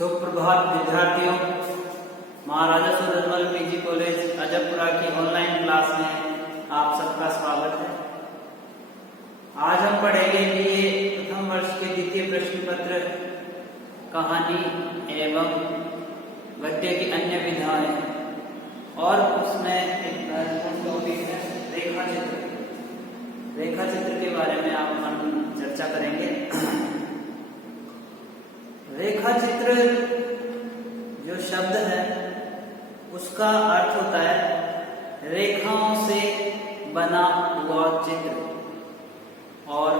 सुप्रभात विद्यार्थियों, महाराजा Surajmal PG college Ajabpura की ऑनलाइन क्लास में आप सबका स्वागत है। आज हम पढ़ेंगे बीए प्रथम वर्ष के द्वितीय प्रश्न पत्र कहानी एवं गद्य की अन्य विधाएं, और उसमें एक टॉपिक है रेखा चित्र। रेखा चित्र के बारे में आप हम चर्चा करेंगे। रेखा चित्र जो शब्द है उसका अर्थ होता है रेखाओं से बना हुआ चित्र, और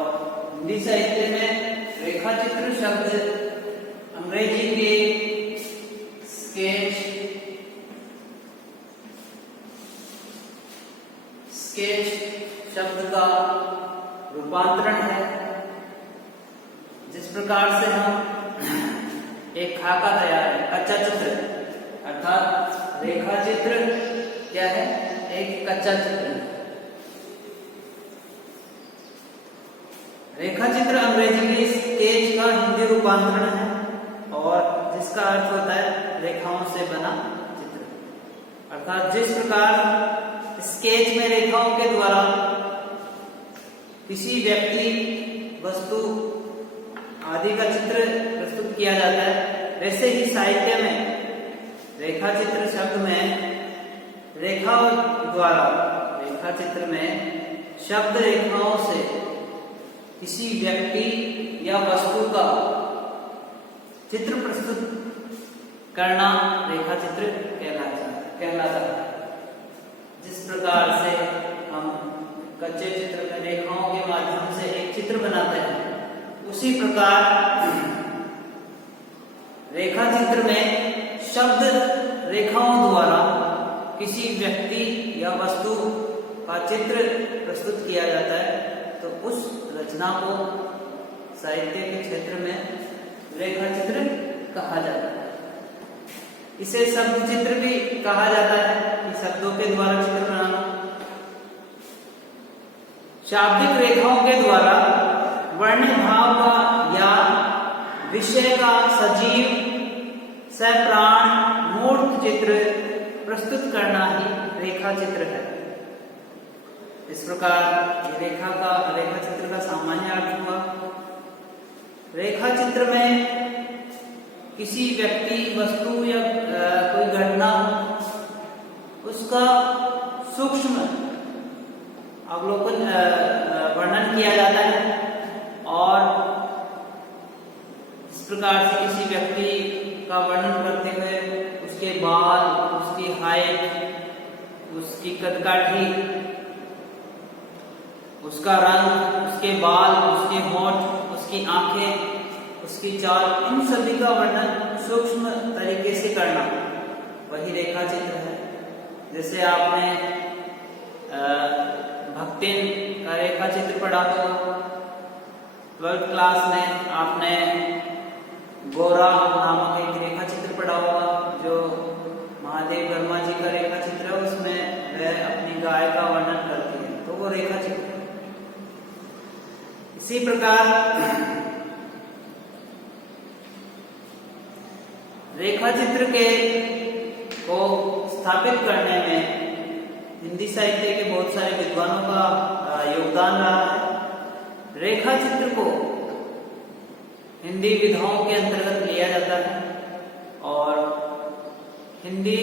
हिंदी साहित्य में रेखा चित्र शब्द अंग्रेजी के स्केच शब्द का रूपांतरण है। जिस प्रकार से हम एक खाका तैयार है, कच्चा चित्र, अर्थात रेखा चित्र क्या है? एक कच्चा चित्र। रेखा चित्र अंग्रेजी में स्केच का हिंदी रूपांतरण है, और जिसका अर्थ होता है रेखाओं से बना चित्र। अर्थात जिस प्रकार स्केच में रेखाओं के द्वारा किसी व्यक्ति, वस्तु आदि का चित्र प्रस्तुत किया जाता है, वैसे ही साहित्य में रेखा चित्र शब्द में रेखाओं द्वारा, रेखा चित्र में शब्द रेखाओं से किसी व्यक्ति या वस्तु का चित्र प्रस्तुत करना रेखा चित्र कहलाता है। जिस प्रकार से हम कच्चे चित्र में रेखाओं के माध्यम से एक चित्र बनाते हैं, उसी प्रकार रेखा चित्र में शब्द रेखाओं द्वारा किसी व्यक्ति या वस्तु का चित्र प्रस्तुत किया जाता है, तो उस रचना को साहित्य के क्षेत्र में रेखा चित्र कहा जाता है। इसे शब्द चित्र भी कहा जाता है कि शब्दों के द्वारा चित्र बनाना। शाब्दिक रेखाओं के द्वारा वर्णित भाव का या विषय का सजीव सप्राण मूर्त चित्र प्रस्तुत करना ही रेखा चित्र है। इस प्रकार रेखा चित्र का सामान्य अर्थ हुआ। रेखा चित्र में किसी व्यक्ति, वस्तु या कोई घटना, उसका सूक्ष्म अवलोकन वर्णन किया जाता है, और इस प्रकार से किसी व्यक्ति का वर्णन करते हुए उसके बाल, उसकी हाइट, उसकी कदकाठी, उसका रंग, उसके बाल, उसके होंठ, उसकी आंखें, उसकी चाल, इन सभी का वर्णन सूक्ष्म तरीके से करना वही रेखा चित्र है। जैसे आपने भक्तिन का रेखा चित्र पढ़ा होगा 12th क्लास में। आपने गोरा नामक एक रेखा चित्र पढ़ा होगा, जो महादेव वर्मा जी का रेखा चित्र है। उसमें वह अपनी गाय का वर्णन करती है, तो वो रेखा चित्र है। इसी प्रकार रेखा चित्र को स्थापित करने में हिंदी साहित्य के बहुत सारे विद्वानों का योगदान रहा है। रेखा चित्र को हिंदी विधाओं के अंतर्गत लिया जाता है, और हिंदी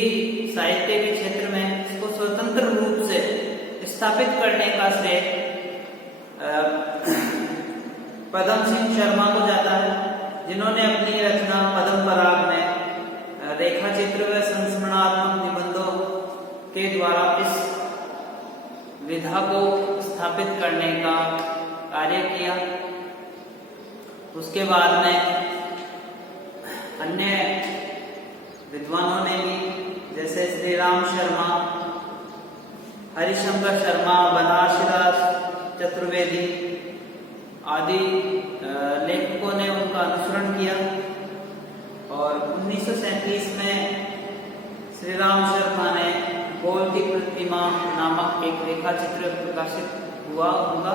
साहित्य के क्षेत्र में इसको स्वतंत्र रूप से स्थापित करने का श्रेय पदम सिंह शर्मा को जाता है, जिन्होंने अपनी रचना पद्म पराग में रेखा चित्र व संस्मरणात्मक निबंधों के द्वारा इस विधा को स्थापित करने का कार्य किया। उसके बाद में अन्य विद्वानों ने भी, जैसे श्री राम शर्मा, हरिशंकर शर्मा, बनारसीदास चतुर्वेदी आदि लेखकों ने उनका अनुसरण किया, और 1937 में श्री राम शर्मा ने बोल की प्रतिमा नामक एक रेखा चित्र प्रकाशित हुआ उनका।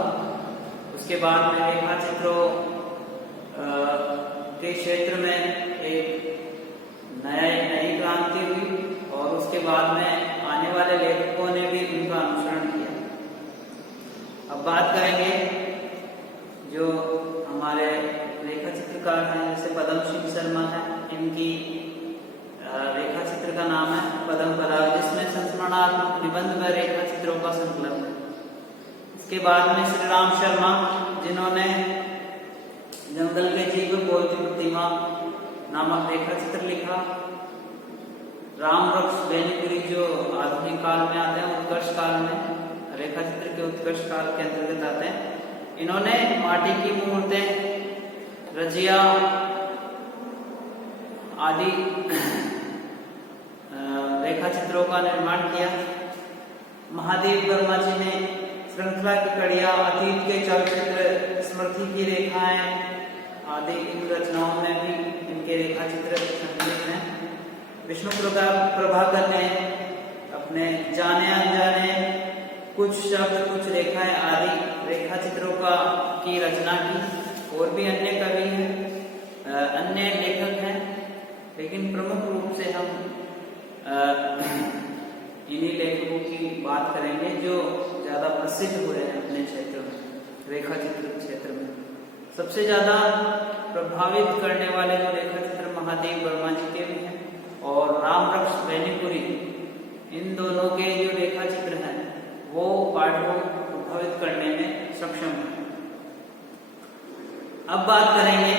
उसके बाद में रेखा चित्रों के क्षेत्र में एक नई क्रांति हुई और उसके बाद में आने वाले लेखकों ने भी उनका अनुसरण किया। अब बात करेंगे जो हमारे रेखा चित्रकार हैं, जैसे पदम सिंह शर्मा है, इनकी रेखा चित्र का नाम है पदम पराग, जिसमें संस्मरणात्मक निबंध व रेखा चित्रों का संकलन है। इसके बाद में श्री राम शर्मा, जिन्होंने जंगल के जीव बोलती प्रतिमा नामक रेखा चित्र लिखा। राम वृक्ष बेनीपुरी, जो आधुनिक काल में आते हैं, उत्कर्ष काल में, रेखा चित्र के उत्कर्ष काल के अंतर्गत आते हैं। इन्होंने माटी की मूर्तें, रजिया आदि रेखा चित्रों का निर्माण किया। महादेव वर्मा जी ने श्रृंखला की कड़ियां, अतीत के चलचित्र, स्मृति की रेखाएं आदि इन रचनाओं में भी इनके रेखा चित्र संकलित हैं। विष्णु प्रभाकर ने अपने जाने अनजाने कुछ शब्द, कुछ रेखाएं आदि रेखा चित्रों की रचना की। और भी अन्य कवि हैं, अन्य लेखक हैं, लेकिन प्रमुख रूप से हम इन्हीं लेखकों की बात करेंगे जो ज्यादा प्रसिद्ध हुए हैं अपने क्षेत्र में, रेखा चित्र क्षेत्र में। सबसे ज्यादा प्रभावित करने वाले जो रेखा चित्र महादेव वर्मा जी के भी हैं और राम वृक्ष बेनीपुरी, इन दोनों के जो रेखा चित्र हैं वो पाठ को प्रभावित करने में सक्षम है। अब बात करेंगे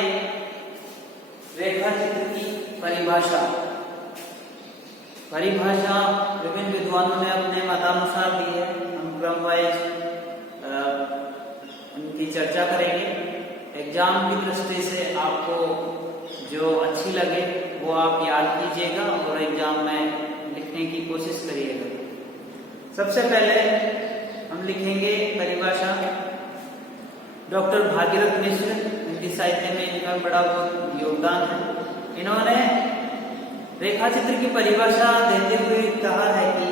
रेखा चित्र की परिभाषा। परिभाषा विभिन्न विद्वानों ने अपने मतानुसार दी है। हम क्रम वाइज उनकी चर्चा करेंगे। एग्जाम की दृष्टि से आपको जो अच्छी लगे वो आप याद कीजिएगा और एग्जाम में लिखने की कोशिश करिएगा। सबसे पहले हम लिखेंगे परिभाषा डॉक्टर भागीरथ मिश्र, हिंदी साहित्य में इनका बड़ा बहुत योगदान है। इन्होंने रेखा चित्र की परिभाषा देते हुए कहा है कि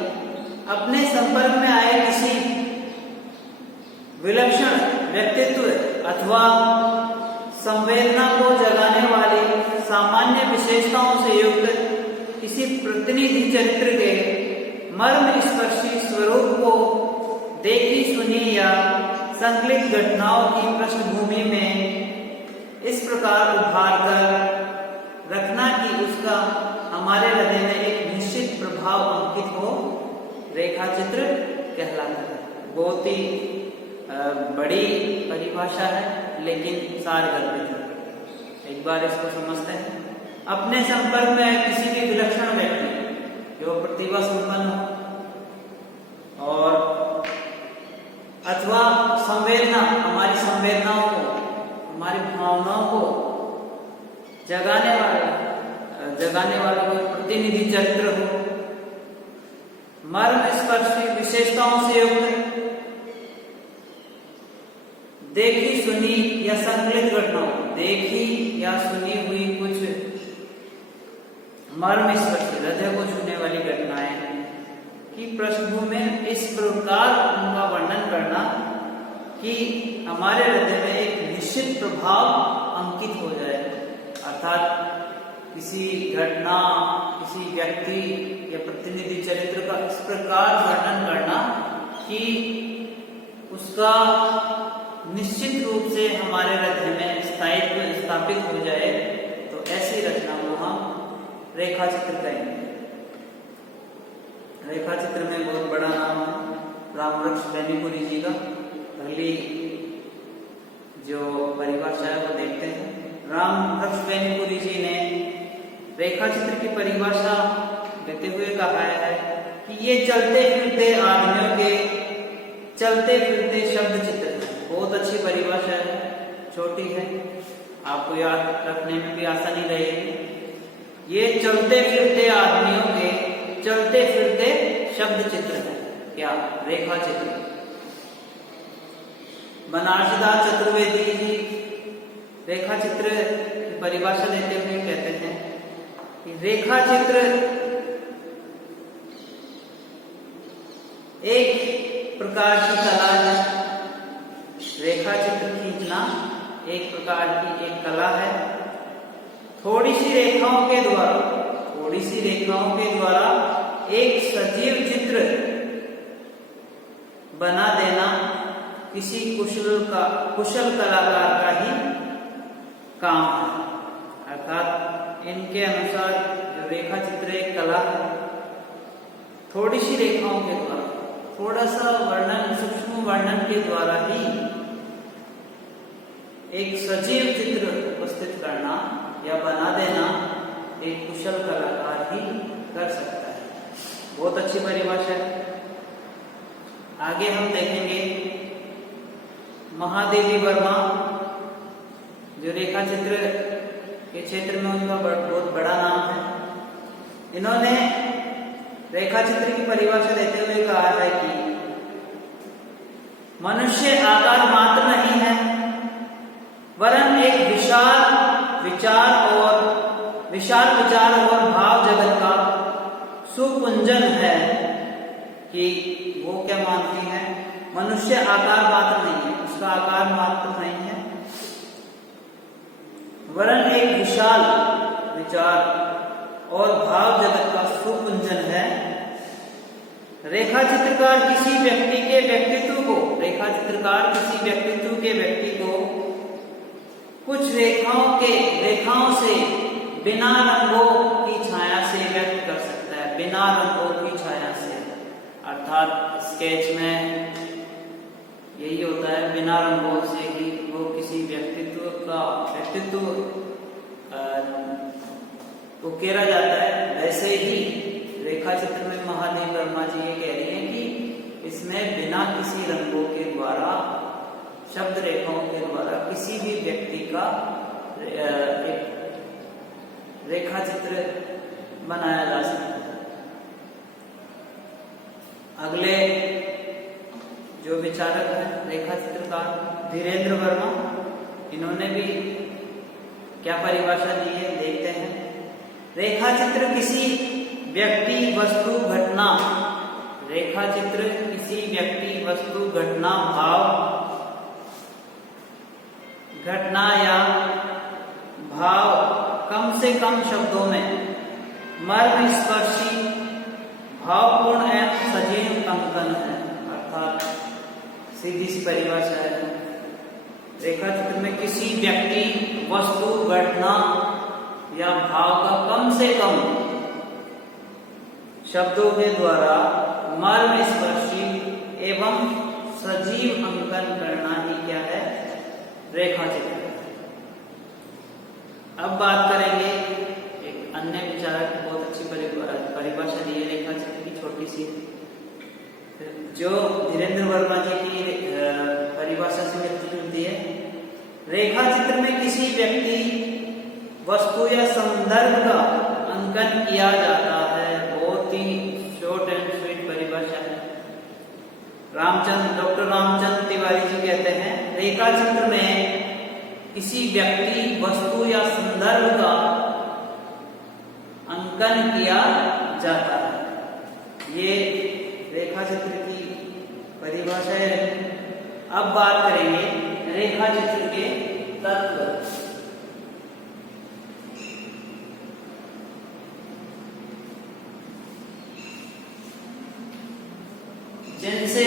अपने संपर्क में आए किसी विलक्षण व्यक्तित्व अथवा संवेदना को जगाने वाली सामान्य विशेषताओं से युक्त किसी प्रतिनिधि चरित्र के मर्म स्पर्शी स्वरूप को देखी सुनी या संकलित घटनाओं की पृष्ठभूमि में इस प्रकार उभार कर रखना कि उसका हमारे हृदय में एक निश्चित प्रभाव अंकित हो, रेखा चित्र कहलाता है। बहुत ही बड़ी परिभाषा है लेकिन सारगर्भित है। एक बार इसको समझते हैं। अपने संपर्क में किसी भी विलक्षण व्यक्ति जो प्रतिभा संपन्न हो और अथवा संवेदना, हमारी संवेदनाओं को, हमारी भावनाओं को जगाने वाला कोई प्रतिनिधि चरित्र हो, मर्म स्पर्शी विशेषताओं से युक्त, देखी सुनी या संकलित घटनाओं, देखी या सुनी हुई कुछ मर्म स्पर्शी, हृदय को छूने वाली घटनाएं की पृष्ठभूमि में इस प्रकार उनका वर्णन करना कि हमारे हृदय में एक निश्चित प्रभाव अंकित हो जाए। अर्थात किसी घटना, किसी व्यक्ति या प्रतिनिधि चरित्र का इस प्रकार वर्णन करना कि उसका निश्चित रूप से हमारे हृदय में स्थायित्व स्थापित हो जाए, तो ऐसी रचना को हम रेखा चित्र कहेंगे। रेखा चित्र में बहुत बड़ा नाम है राम वृक्ष बेनीपुरी जी का। पहली जो परिभाषा है वो देखते हैं। राम वृक्ष बेनीपुरी जी ने रेखा चित्र की परिभाषा देते हुए कहा है कि ये चलते फिरते आदमियों के चलते फिरते शब्द चित्र है। बहुत अच्छी परिभाषा है, छोटी है, आपको याद रखने में भी आसानी रहेगी। ये चलते फिरते आदमियों के चलते फिरते शब्द चित्र है। क्या? रेखा चित्र। बनारसीदास चतुर्वेदी जी रेखा चित्र की परिभाषा देते हुए कहते हैं कि रेखा चित्र एक प्रकार की कला है। रेखा चित्र खींचना एक प्रकार की एक कला है। थोड़ी सी रेखाओं के द्वारा थोड़ी सी रेखाओं के द्वारा एक सजीव चित्र बना देना किसी कुशल कलाकार का ही काम है। अर्थात इनके अनुसार जो रेखा चित्र एक कला है, थोड़ी सी रेखाओं के द्वारा, थोड़ा सा वर्णन, सूक्ष्म वर्णन के द्वारा ही एक सजीव चित्र उपस्थित करना या बना देना एक कुशल कलाकार ही कर सकता है। बहुत अच्छी परिभाषा है। आगे हम देखेंगे महादेवी वर्मा, जो रेखा चित्र के क्षेत्र में उनका बहुत बड़ा नाम है। इन्होंने रेखा चित्र की परिभाषा देते हुए कहा है कि मनुष्य आकार मात्र नहीं है, वरन एक विशाल विचार और भाव जगत का सुपुंजन है। कि वो क्या मानती है, मनुष्य आकार मात्र नहीं है, उसका आकार मात्र नहीं है, वरन एक विशाल विचार और भाव जगत का सुपुंजन है। रेखा चित्रकार किसी व्यक्ति के व्यक्तित्व को कुछ रेखाओं से बिना रंगों की छाया से व्यक्त कर सकता है, बिना रंगों की छाया से। अर्थात स्केच में यही होता है, बिना रंगों से ही वो किसी व्यक्तित्व को उकेरा जाता है। वैसे ही रेखा चित्र में महादेवी वर्मा जी ये कह रही है कि इसमें बिना किसी रंगों के द्वारा, शब्द रेखाओं के द्वारा किसी भी व्यक्ति का एक रेखा चित्र बनाया जा सकता है। अगले जो विचारक हैं रेखा चित्रकार धीरेन्द्र वर्मा, इन्होंने भी क्या परिभाषा दी है, देखते हैं। रेखा चित्र किसी व्यक्ति, वस्तु, घटना, रेखा चित्र किसी व्यक्ति, वस्तु, घटना या भाव कम से कम शब्दों में मर्मस्पर्शी, भावपूर्ण एवं सजीव अंकन है। अर्थात सीधी सी परिभाषा है, रेखा चित्र में किसी व्यक्ति, वस्तु, घटना या भाव का कम से कम शब्दों के द्वारा मर्मस्पर्शी एवं सजीव अंकन करना ही क्या है, रेखा चित्र। अब बात करेंगे एक अन्य विचारक की बहुत अच्छी परिभाषा दी है रेखा चित्र की, छोटी सी, जो धीरेन्द्र वर्मा जी की परिभाषा से मिलती जुलती है। रेखा चित्र में किसी व्यक्ति, वस्तु या संदर्भ का अंकन किया जाता है। बहुत ही शॉर्ट एंड स्वीट परिभाषा है। डॉक्टर रामचंद्र तिवारी जी कहते हैं, रेखा चित्र में किसी व्यक्ति, वस्तु या संदर्भ का अंकन किया जाता है। ये रेखा चित्र की परिभाषा है। अब बात करेंगे रेखा चित्र के तत्व। जिनसे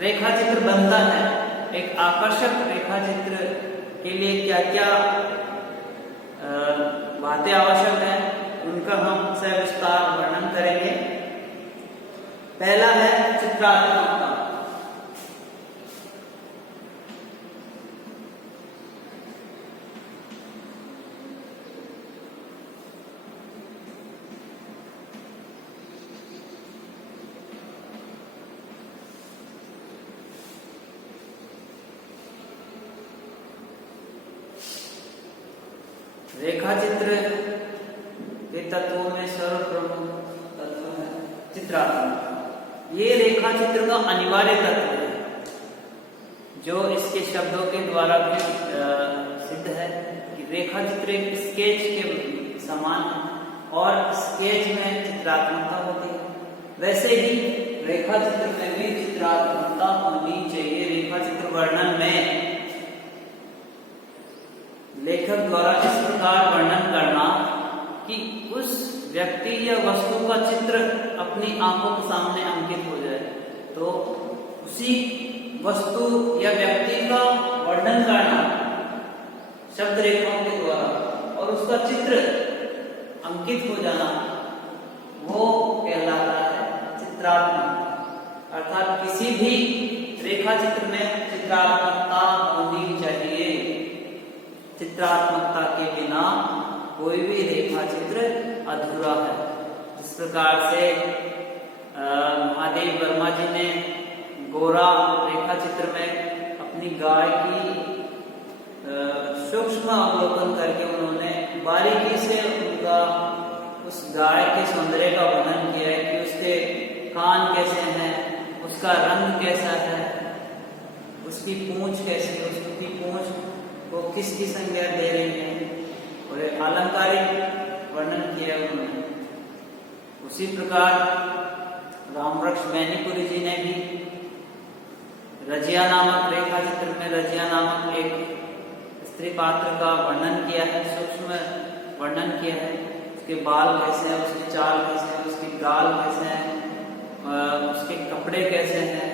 रेखा चित्र बनता है, एक आकर्षक रेखा चित्र के लिए क्या क्या बातें आवश्यक हैं, उनका हम सविस्तार वर्णन करेंगे। पहला है चित्रात्मकता। रेखा चित्र के तत्वों में सर्वप्रमुख तत्व है चित्रात्मकता। ये रेखा चित्र का अनिवार्य तत्व है, जो इसके शब्दों के द्वारा भी सिद्ध है कि रेखा चित्र एक स्केच के समान है और स्केच में चित्रात्मकता होती है। वैसे ही रेखा चित्र में भी चित्रात्मकता होनी चाहिए। रेखा चित्र वर्णन में लेखक द्वारा इस प्रकार वर्णन करना कि उस व्यक्ति या वस्तु का चित्र अपनी आंखों के सामने अंकित हो जाए तो उसी वस्तु या व्यक्ति का वर्णन करना शब्द रेखाओं के द्वारा और उसका चित्र अंकित हो जाना वो कहलाता है चित्रात्मक। अर्थात किसी भी रेखा चित्र में चित्रात्मकता होनी चाहिए। चित्रात्मकता के बिना कोई भी रेखा चित्र अधूरा है। जिस प्रकार से महादेव वर्मा जी ने गोरा रेखा चित्र में अपनी गाय की सूक्ष्म अवलोकन करके उन्होंने बारीकी से उनका उस गाय के सौंदर्य का वर्णन किया है कि उसके कान कैसे हैं, उसका रंग कैसा है, उसकी पूंछ कैसी है, उसकी पूंछ को किसकी संज्ञा दे रही है और एक अलंकारिक वर्णन किया है उन्होंने। उसी प्रकार रामवृक्ष मैनीपुरी जी ने भी रजिया नामक रेखा चित्र में रजिया नामक एक स्त्री पात्र का वर्णन किया है, सूक्ष्म वर्णन किया है। उसके बाल कैसे हैं, उसकी चाल कैसे है, उसकी गाल कैसे है, उसके कपड़े कैसे हैं,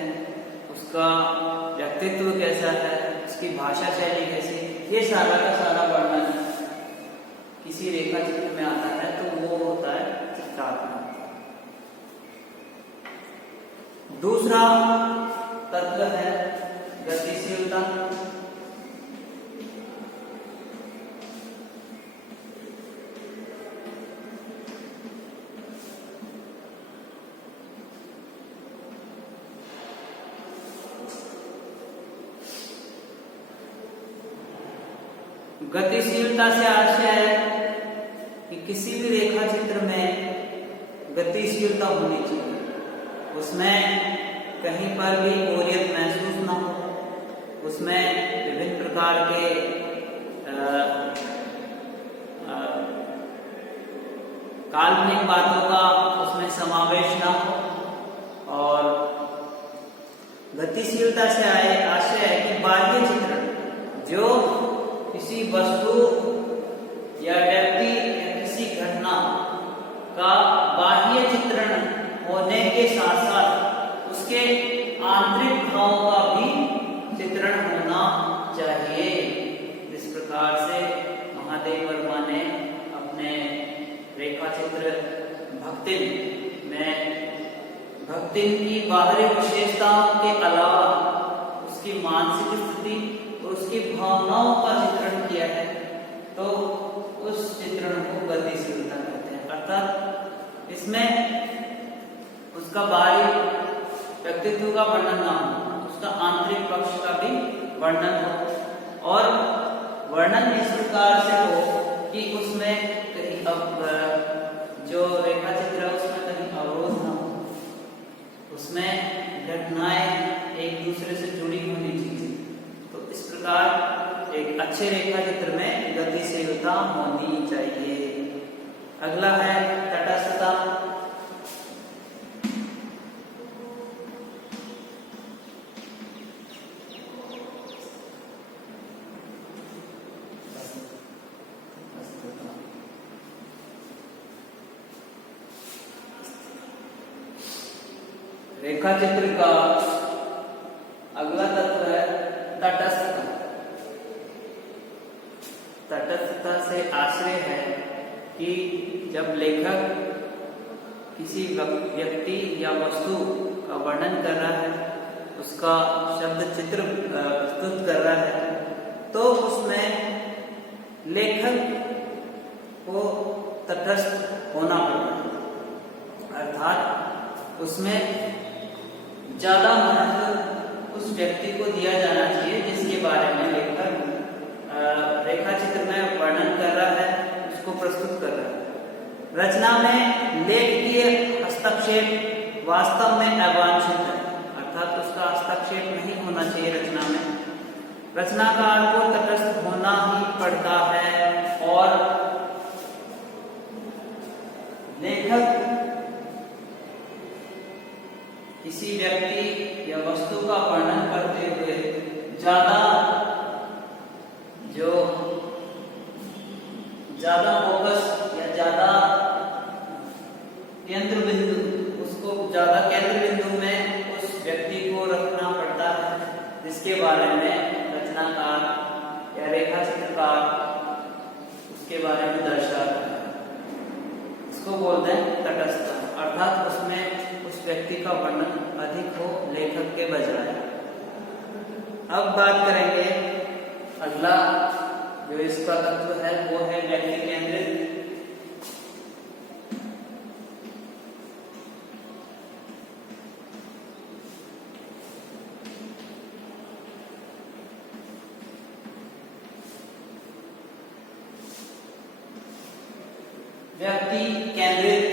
उसका व्यक्तित्व कैसा है, उसकी भाषा शैली कैसी, ये सारा का सारा वर्णन किसी रेखा चित्र में आता है तो वो होता है चित्रात्मक। दूसरा तत्व है गतिशीलता। गतिशीलता से आशय है कि किसी भी रेखा चित्र में गतिशीलता होनी चाहिए, उसमें कहीं पर भी बोरियत महसूस ना हो, उसमें विभिन्न प्रकार के काल्पनिक बातों का उसमें समावेश ना हो। और गतिशीलता से आशय है कि बाह्य चित्रण जो किसी वस्तु या व्यक्ति या किसी घटना का बाह्य चित्रण होने के साथ साथ उसके आंतरिक भावों का भी चित्रण होना चाहिए। इस प्रकार से महादेव वर्मा ने अपने रेखा चित्र भक्तिन में भक्तिन की बाहरी विशेषताओं के अलावा उसकी मानसिक स्थिति उसकी भावनाओं का चित्रण किया है तो उस चित्रण को गतिशीलता कहते हैं। अर्थात इसमें उसका बाहरी व्यक्तित्व का वर्णन ना हो, उसका आंतरिक पक्ष का भी वर्णन हो और वर्णन इस प्रकार से हो कि उसमें कहीं जो रेखा चित्र है उसमें कहीं अवरोध ना हो, उसमें घटनाएं एक दूसरे से जुड़ी होनी चाहिए। तो इस प्रकार एक अच्छे रेखा चित्र में गतिशीलता होनी चाहिए। अगला है तटस्थता। रेखा चित्र का अगला तत्व है तटस्थता। तटस्थता से आशय है कि जब लेखक किसी व्यक्ति या वस्तु का वर्णन कर रहा है, उसका शब्द चित्र प्रस्तुत कर रहा है, तो उसमें लेखक को तटस्थ होना पड़ता है। अर्थात उसमें ज्यादा महत्व उस व्यक्ति को दिया जाना चाहिए जिसके बारे में लेखक रेखा चित्र में वर्णन कर रहा है, उसको प्रस्तुत कर रहा है। रचना में लेखकीय हस्तक्षेप वास्तव में अवांछित है, अर्थात उसका हस्तक्षेप नहीं होना चाहिए रचना में। रचनाकार को तटस्थ होना ही पड़ता है और लेखक किसी व्यक्ति या वस्तु का वर्णन करते हुए ज्यादा फोकस या ज्यादा केंद्र बिंदु, उसको ज्यादा केंद्र बिंदु में उस व्यक्ति को रखना पड़ता है जिसके बारे में रचनाकार या रेखा चित्रकार उसके बारे में दर्शाता है। इसको बोलते हैं तटस्थ, अर्थात उसमें उस व्यक्ति का वर्णन अधिक हो लेखक के बजाय। अब बात करेंगे अगला जो इसका तत्व है वो है व्यक्ति केंद्रित। व्यक्ति केंद्रित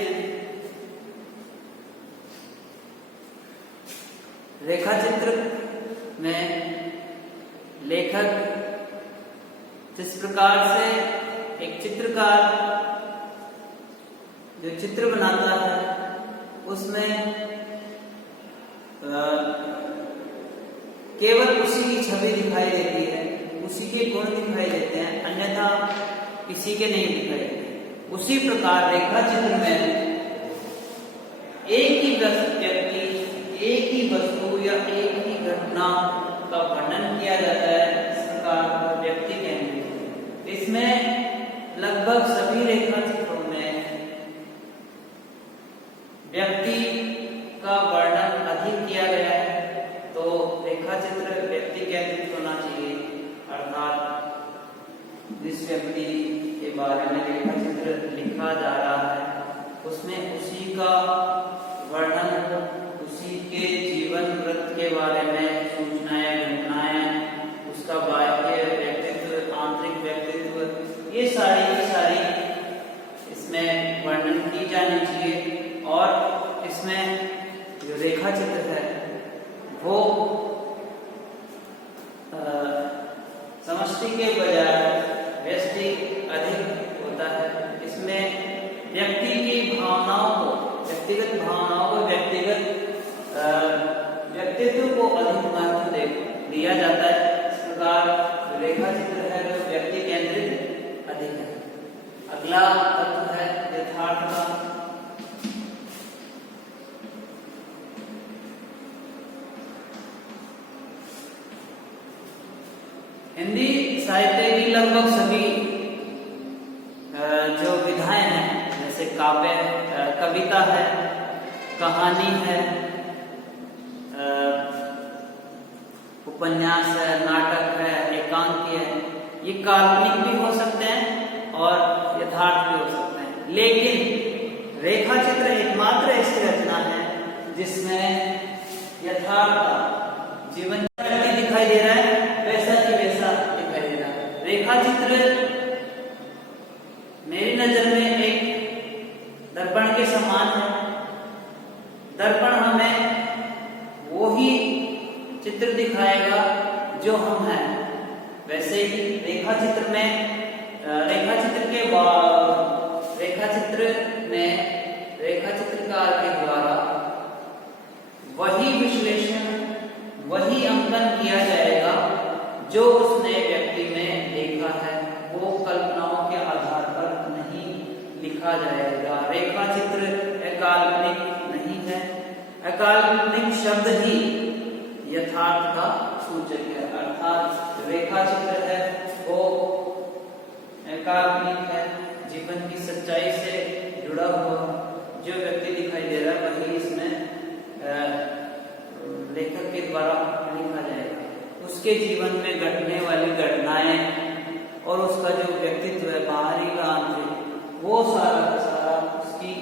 रेखा चित्र में लेखक जिस प्रकार से एक चित्रकार जो चित्र बनाता है उसमें केवल उसी की छवि दिखाई देती है, उसी के गुण दिखाई देते हैं, अन्यथा किसी के नहीं दिखाई देते। उसी प्रकार रेखा चित्र में एक ही व्यक्ति, एक ही वस्तु या एक ही घटना का वर्णन किया जाता है, इस प्रकार व्यक्ति केंद्रित। इसमें लगभग सभी रेखा चित्रों में व्यक्ति का वर्णन अधिक किया गया है, तो रेखा चित्र व्यक्ति केंद्रित होना चाहिए, अर्थात जिस व्यक्ति के बारे में रेखा चित्र लिखा जा रहा है उसमें उसी का वर्णन, उसी के जीवन वृत्त के बारे में सूचनाएं, घटनाएं, उसका बाह्य व्यक्तित्व, आंतरिक व्यक्तित्व, ये सारी की सारी इसमें वर्णन की जानी चाहिए। और इसमें जो रेखा चित्र है वो समष्टि के बजाय व्यष्टि अधिक होता है। इसमें व्यक्ति की भावनाओं को, व्यक्तिगत भावनाओं को, व्यक्तित्व को अधिक महत्व दिया जाता है। इस प्रकार रेखा चित्र है जो व्यक्ति केंद्रित अधिक है। अगला तत्व है यथार्थ का। हिंदी साहित्य की लगभग सभी जो विधाएं हैं, जैसे काव्य, कविता है, कहानी है, उपन्यास है, नाटक है, एकांकी है, ये काल्पनिक भी हो सकते हैं और यथार्थ भी हो सकते हैं। लेकिन रेखा चित्र एकमात्र ऐसी रचना है जिसमें यथार्थ जीवन दिखाई दे रहा है, वैसा की वैसा दिखाई दे रहा है। रेखा चित्र मेरी नजर में एक दर्पण के समान है। दर्पण हमें वो ही चित्र दिखाएगा जो हम हैं। वैसे ही रेखा चित्र में रेखा चित्रकार के द्वारा वही विश्लेषण, वही अंकन किया जाएगा जो उसने व्यक्ति में देखा है, वो कल्पनाओं के आधार पर नहीं लिखा जाएगा। रेखा चित्र अकाल्पनिक नहीं है। अकाल्पनिक शब्द ही यथार्थ का सूचक है, अर्थात रेखा चित्र है वो अकाल्पनिक है, जीवन की सच्चाई से जुड़ा हुआ जो व्यक्ति दिखाई दे रहा है वही इसमें लेखक के द्वारा लिखा जाएगा। उसके जीवन में घटने वाली घटनाएं और उसका जो व्यक्तित्व है, बाहरी का आंतरिक, वो सारा का सारा उसकी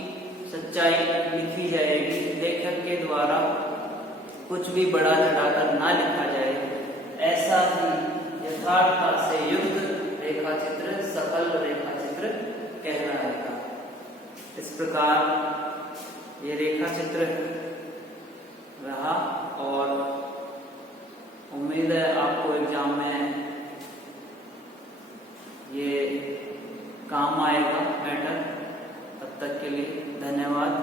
सच्चाई लिखी जाएगी। लेखक के द्वारा कुछ भी बड़ा चढ़ाकर ना लिखा जाए, ऐसा ही यथार्थता से युक्त रेखा चित्र सफल रेखा चित्र कहलाएगा। इस प्रकार ये रेखा चित्र रहा और उम्मीद है आपको एग्जाम में ये काम आएगा मैटर। तब तक के लिए धन्यवाद।